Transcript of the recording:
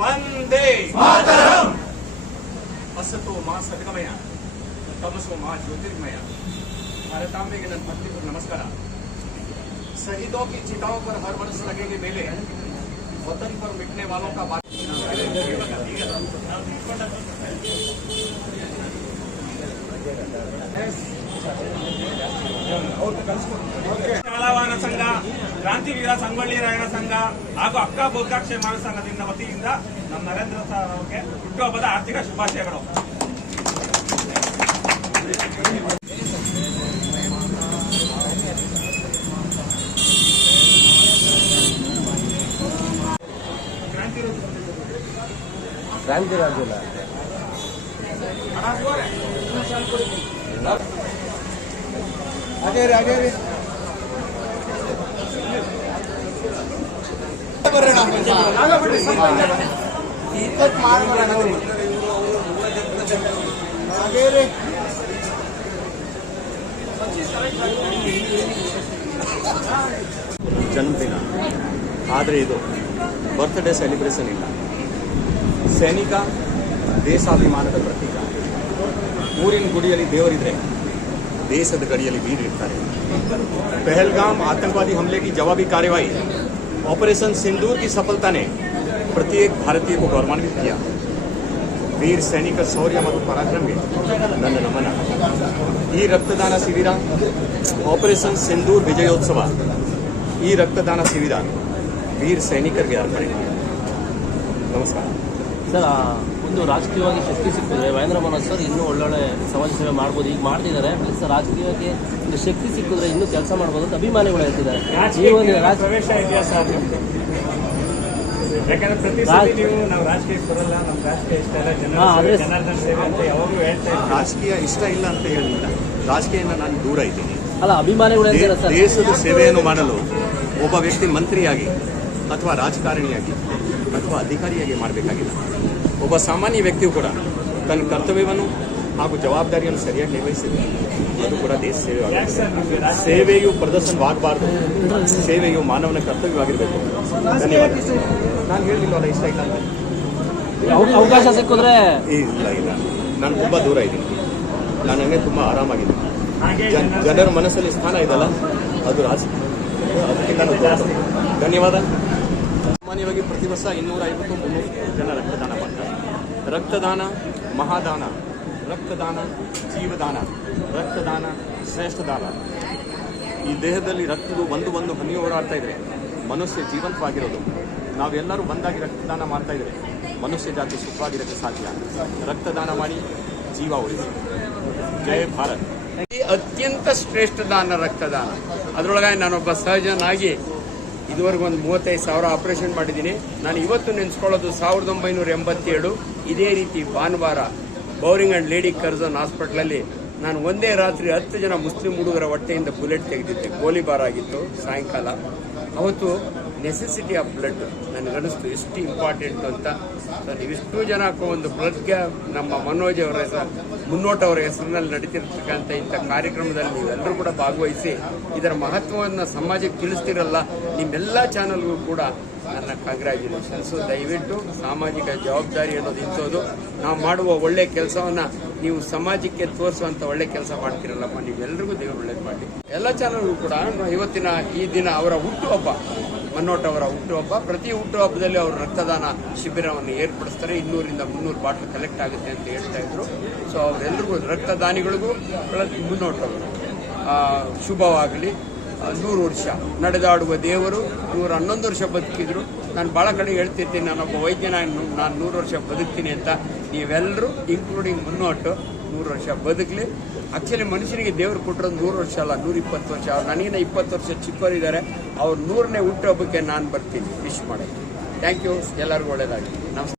వందే మాతరం వసతో మా సతకమయ్య ತಮಸು ಮಾ ज्योतिर्मय भारतांबे ನನ್ನ ಪತ್ನಿಗೂ ನಮಸ್ಕಾರ शहीदों की चिताओं पर हर वर्ष लगेंगे मेले वतन पर मिटने वालों का बात ಕಲಾವಾನ ಸಂಘ ಕ್ರಾಂತಿವೀರ ಸಂಗೊಳ್ಳಿ ರಾಯಣ ಸಂಘ ಹಾಗೂ ಅಕ್ಕ ಬೋಧಾಕ್ಷೇಮ ಸಂಘದಿಂದ ವತಿಯಿಂದ ನಮ್ಮ ನರೇಂದ್ರ ಸರ್ ಅವರಿಗೆ ಹುಟ್ಟುಹಬ್ಬದ ಆರ್ಥಿಕ ಶುಭಾಶಯಗಳು ಕ್ರಾಂತಿ ಅದೇ ರಾಜ್ಯಲ್ಲ ಹಾಗೆ ರೀ ಹಾಗೆ ರೀ ಜನ್ಮದಿನ. ಆದರೆ ಇದು ಬರ್ತ್ಡೇ ಸೆಲಿಬ್ರೇಷನ್ ಇಲ್ಲ ಸೈನಿಕ ದೇಶಾಭಿಮಾನದ ಪ್ರತೀಕ ಊರಿನ ಗುಡಿಯಲ್ಲಿ ದೇವರಿದ್ರೆ ದೇಶದ ಗಡಿಯಲ್ಲಿ ವೀರಿರ್ತಾರೆ पहलगाम आतंकवादी हमले की जवाबी कार्रवाई ऑपरेशन सिंदूर की सफलता ने प्रत्येक भारतीय को गौरवान्वित किया ವೀರ್ ಸೈನಿಕ ಶೌರ್ಯ ಮತ್ತು ಪರಾಕ್ರಮಕ್ಕೆ ನನ್ನ ನಮನ ಈ ರಕ್ತದಾನ ಶಿಬಿರ ಆಪರೇಷನ್ ಸಿಂಧೂರ್ ವಿಜಯೋತ್ಸವ ಈ ರಕ್ತದಾನ ಶಿಬಿರ ವೀರ್ ಸೈನಿಕರಿಗೆ ಅರ್ಪಣೆ. ನಮಸ್ಕಾರ. ಸರ್ ಒಂದು ರಾಜಕೀಯವಾಗಿ ಶಕ್ತಿ ಸಿಕ್ಕಿದ್ರೆ ಮಹೇಂದ್ರ ಮನೋಜ್ ಸರ್ ಇನ್ನೂ ಒಳ್ಳೊಳ್ಳೆ ಸಮಾಜ ಸೇವೆ ಮಾಡ್ಬೋದು ಈಗ ಮಾಡ್ತಿದ್ದಾರೆ. ಪ್ಲಸ್ ರಾಜಕೀಯಕ್ಕೆ ಒಂದು ಶಕ್ತಿ ಸಿಕ್ಕಿದ್ರೆ ಇನ್ನೂ ಕೆಲಸ ಮಾಡ್ಬೋದು ಅಂತ ಅಭಿಮಾನಿಗಳು ಹೇಳ್ತಿದ್ದಾರೆ. ಈ ಪ್ರವೇಶ ಇದೆಯಾ ಸರ್ ಯಾಕಂದ್ರೆ ಪ್ರತಿ ರಾಜ್- ನೀವು ನಾವು ರಾಜಕೀಯಕ್ಕೆ ಬರಲ್ಲ ನಮ್ಮ ರಾಜಕೀಯ ಇಷ್ಟ ಇಲ್ಲ ಸೇವೆ, ಜನಾರ್ದನ ಸೇವೆ ಅಂತ ಯಾವಾಗಲೂ ಹೇಳ್ತಾ ರಾಜಕೀಯ ಇಷ್ಟ ಇಲ್ಲ ಅಂತ ಹೇಳಿಲ್ಲ. ರಾಜಕೀಯದಿಂದ ನಾನು ದೂರ ಇದ್ದೀನಿ. ಅಲ್ಲ ಅಭಿಮಾನಿಗಳು ದೇಶದ ಸೇವೆಯನ್ನು ಮಾಡಲು ಒಬ್ಬ ವ್ಯಕ್ತಿ ಮಂತ್ರಿಯಾಗಿ ಅಥವಾ ರಾಜಕಾರಣಿಯಾಗಿ ಅಥವಾ ಅಧಿಕಾರಿಯಾಗಿ ಮಾಡಬೇಕಾಗಿಲ್ಲ. ಒಬ್ಬ ಸಾಮಾನ್ಯ ವ್ಯಕ್ತಿಯು ಕೂಡ ತನ್ನ ಕರ್ತವ್ಯವನ್ನು ಹಾಗೂ ಜವಾಬ್ದಾರಿಯನ್ನು ಸರಿಯಾಗಿ ನಿರ್ವಹಿಸಿದೆ ಅದು ಕೂಡ ದೇಶ ಸೇವೆ ಸೇವೆಯು ಪ್ರದರ್ಶನವಾಗಬಾರ್ದು. ಸೇವೆಯು ಮಾನವನ ಕರ್ತವ್ಯವಾಗಿರಬೇಕು. ಧನ್ಯವಾದ. ನಾನು ಹೇಳಿಲ್ವಲ್ಲ ಇಷ್ಟ ಇಲ್ಲ ಅವಕಾಶ ಸಿಕ್ಕಿದ್ರೆ ಇಲ್ಲ ಇಲ್ಲ. ನಾನು ತುಂಬ ದೂರ ಇದ್ದೀನಿ. ನಾನು ಹಂಗೆ ತುಂಬ ಆರಾಮಾಗಿದ್ದೀನಿ. ಜನರ ಮನಸ್ಸಲ್ಲಿ ಸ್ಥಾನ ಇದೆಯಲ್ಲ ಅದು ರಾಜಕೀಯ ಅದಕ್ಕೆ ನಾನು ಧನ್ಯವಾದ. ಸಾಮಾನ್ಯವಾಗಿ ಪ್ರತಿ ವರ್ಷ ಇನ್ನೂರ ಐವತ್ತು ಮುನ್ನೂರು ಜನ ರಕ್ತದಾನ ಮಾಡ್ತಾರೆ. ರಕ್ತದಾನ ಮಹಾದಾನ, ರಕ್ತದಾನ ಜೀವದಾನ, ರಕ್ತದಾನ ಶ್ರೇಷ್ಠ ದಾನ ಈ ದೇಹದಲ್ಲಿ ರಕ್ತದ ಒಂದು ಒಂದು ಹನಿ ಓಡಾಡ್ತಾ ಇದ್ರೆ ಮನುಷ್ಯ ಜೀವಂತವಾಗಿರೋದು. ನಾವೆಲ್ಲರೂ ಒಂದಾಗಿ ರಕ್ತದಾನ ಮಾಡ್ತಾ ಇದ್ರೆ ಮನುಷ್ಯ ಜಾತಿ ಸುಖವಾಗಿರೋಕ್ಕೆ ಸಾಧ್ಯ. ರಕ್ತದಾನ ಮಾಡಿ ಜೀವ ಉಳಿಸಿ. ಜಯ ಭಾರತ್. ಈ ಅತ್ಯಂತ ಶ್ರೇಷ್ಠ ದಾನ ರಕ್ತದಾನ. ಅದರೊಳಗಾಗಿ ನಾನೊಬ್ಬ ಸಹಜನಾಗಿ ಇದುವರೆಗೂ ಒಂದು ಮೂವತ್ತೈದು ಸಾವಿರ ಆಪರೇಷನ್ ಮಾಡಿದ್ದೀನಿ. ನಾನು ಇವತ್ತು ನೆನೆಸ್ಕೊಳ್ಳೋದು ಸಾವಿರದ ಒಂಬೈನೂರ ಎಂಬತ್ತೇಳು. ಇದೇ ರೀತಿ ಭಾನುವಾರ ಬೌರಿಂಗ್ ಆ್ಯಂಡ್ ಲೇಡಿ ಕರ್ಜನ್ ಹಾಸ್ಪಿಟ್ಲಲ್ಲಿ ನಾನು ಒಂದೇ ರಾತ್ರಿ ಹತ್ತು ಜನ ಮುಸ್ಲಿಂ ಹುಡುಗರ ಹೊಟ್ಟೆಯಿಂದ ಬುಲೆಟ್ ತೆಗೆದಿದ್ದೆ. ಗೋಲಿಬಾರ್ ಆಗಿತ್ತು ಸಾಯಂಕಾಲ. ಅವತ್ತು ನೆಸೆಸಿಟಿ ಆಫ್ ಬ್ಲಡ್ ನನಗನ್ನಿಸ್ತು, ಎಷ್ಟು ಇಂಪಾರ್ಟೆಂಟ್ ಅಂತ. ಸೊ ಜನ ಒಂದು ಬ್ಲಡ್ಗೆ ನಮ್ಮ ಮನೋಜ್ ಅವರ ಹೆಸರು, ಮುನ್ನೋಟ ಅವರ ಹೆಸರಿನಲ್ಲಿ ನಡೀತಿರ್ತಕ್ಕಂಥ ಇಂಥ ಕಾರ್ಯಕ್ರಮದಲ್ಲಿ ನೀವೆಲ್ಲರೂ ಕೂಡ ಭಾಗವಹಿಸಿ, ಇದರ ಮಹತ್ವವನ್ನು ಸಮಾಜಕ್ಕೆ ತಿಳಿಸ್ತಿರಲ್ಲ, ನಿಮ್ಮೆಲ್ಲ ಚಾನಲ್ಗೂ ಕೂಡ ನನ್ನ ಕಂಗ್ರ್ಯಾಚುಲೇಷನ್ಸ್ ದಯವಿಟ್ಟು ಸಾಮಾಜಿಕ ಜವಾಬ್ದಾರಿ ಅನ್ನೋದು ಇಂಥದ್ದು. ನಾವು ಮಾಡುವ ಒಳ್ಳೆ ಕೆಲಸವನ್ನು ನೀವು ಸಮಾಜಕ್ಕೆ ತೋರಿಸುವಂಥ ಒಳ್ಳೆ ಕೆಲಸ ಮಾಡ್ತಿರಲ್ಲಪ್ಪ. ನೀವೆಲ್ಲರಿಗೂ ದೇವರು ಒಳ್ಳೇದು ಮಾಡಿ ಎಲ್ಲ ಚಾನಲ್ಗೂ ಕೂಡ, ಇವತ್ತಿನ ಈ ದಿನ ಅವರ ಹುಟ್ಟುಹಬ್ಬ ಮನ್ನೋಟ್ ಅವರ ಹುಟ್ಟುಹಬ್ಬ. ಪ್ರತಿ ಹುಟ್ಟುಹಬ್ಬದಲ್ಲಿ ಅವರು ರಕ್ತದಾನ ಶಿಬಿರವನ್ನು ಏರ್ಪಡಿಸ್ತಾರೆ. ಇನ್ನೂರಿಂದ ಮುನ್ನೂರು ಬಾಟ್ಲು ಕಲೆಕ್ಟ್ ಆಗುತ್ತೆ ಅಂತ ಹೇಳ್ತಾ ಇದ್ರು. ಸೊ ಅವರೆಲ್ಲರಿಗೂ ರಕ್ತದಾನಿಗಳಿಗೂ ಮುನ್ನೋಟ್ ಅವರು. ಶುಭವಾಗಲಿ. ನೂರು ವರ್ಷ ನಡೆದಾಡುವ ದೇವರು, ನೂರ ಹನ್ನೊಂದು ವರ್ಷ ಬದುಕಿದ್ರು. ನಾನು ಭಾಳ ಕಡೆ ಹೇಳ್ತಿರ್ತೀನಿ, ನಾನೊಬ್ಬ ವೈದ್ಯನಾಗಿ ನಾನು ನೂರು ವರ್ಷ ಬದುಕ್ತೀನಿ ಅಂತ ನೀವೆಲ್ಲರೂ ಇನ್ಕ್ಲೂಡಿಂಗ್ ಮುನ್ನೋಟು ನೂರು ವರ್ಷ ಬದುಕಲಿ. ಆಕ್ಚುಲಿ ಮನುಷ್ಯನಿಗೆ ದೇವರು ಕೊಟ್ಟಿರೋದು ನೂರು ವರ್ಷ ಅಲ್ಲ ನೂರ ಇಪ್ಪತ್ತು ವರ್ಷ. ಅವ್ರು ನನಗಿನ ಇಪ್ಪತ್ತು ವರ್ಷ ಚಿಕ್ಕವರಿದ್ದಾರೆ. ಅವ್ರು ನೂರನೇ ಹುಟ್ಟುಹಬ್ಬಕ್ಕೆ ನಾನು ಬರ್ತೀನಿ. ವಿಶ್ ಮಾಡಿ ಥ್ಯಾಂಕ್ ಯು ಎಲ್ಲರಿಗೂ ಒಳ್ಳೆಯದಾಗಲಿ ನಮಸ್ಕಾರ